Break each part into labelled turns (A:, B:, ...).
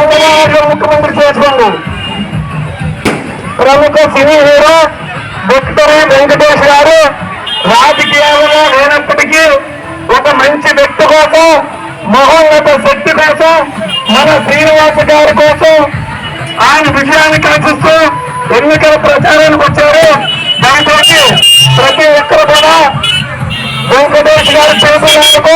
A: చంద్రబాబు ముఖ్యమంత్రి చేసుకోండి ప్రముఖ సినీ హీరో డాక్టర్ వెంకటేష్ గారు రాజకీయాలలో లేనప్పటికీ ఒక మంచి వ్యక్తి కోసం మహోన్నత శక్తి కోసం మన శ్రీనివాస గారి కోసం ఆయన విజయాన్ని కాచిస్తూ ఎన్నికల ప్రచారానికి వచ్చారు. దాంతో ప్రతి ఒక్కరు కూడా వెంకటేష్ గారు చేసినందుకు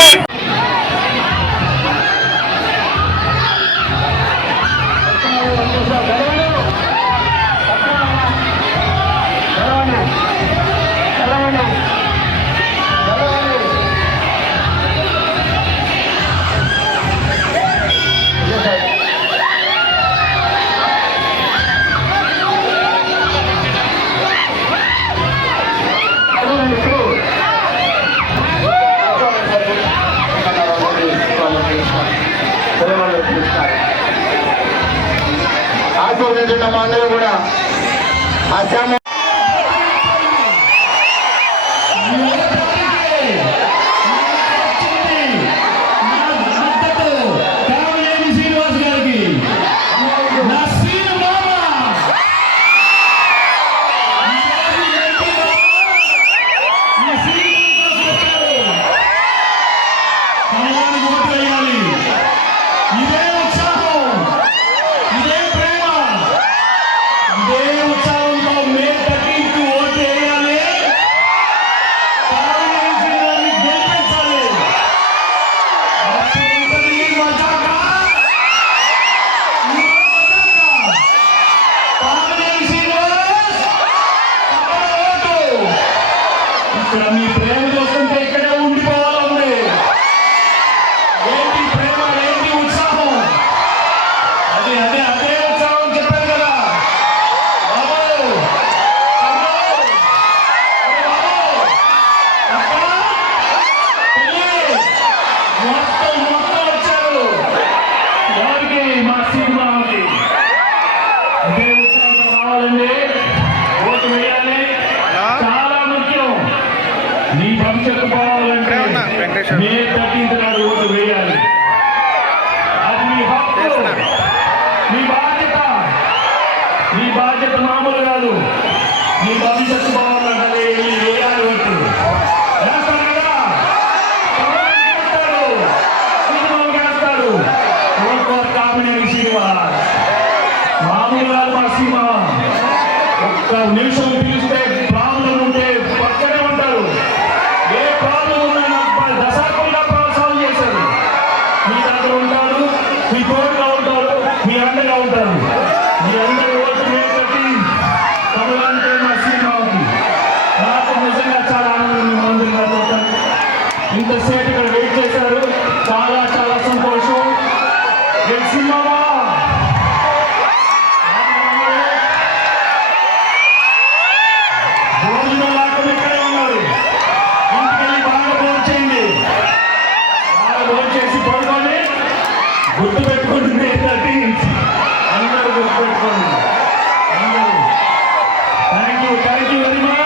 B: ఆశీర్వదించడం అందరూ కూడా. అసమ
C: ఎవరికి మా సినిమాకి రావాలండి ఓటు వేయాలి. చాలా ముఖ్యం. నీ భవిష్యత్తు పోవాలంటే మే థర్టీన్త్ నాడు ఓటు వేయాలి. అది మీ హక్కు. మీ బాధ్యత. మీ బాధ్యత మామూలు కాదు. మీ భవిష్యత్తు బాగుందంటే వెళ్ళి వేయాలి ఓటు వేస్తారు కదా ఎవరికి వేస్తారు? సినిమాకి వేస్తారు ఓటు కామినేని శ్రీనివాస్ మామూలు కాదు మా సినిమా ఒక్క అందరూ గుర్తుపెట్టుకోండి అందరూ thank you thank you very much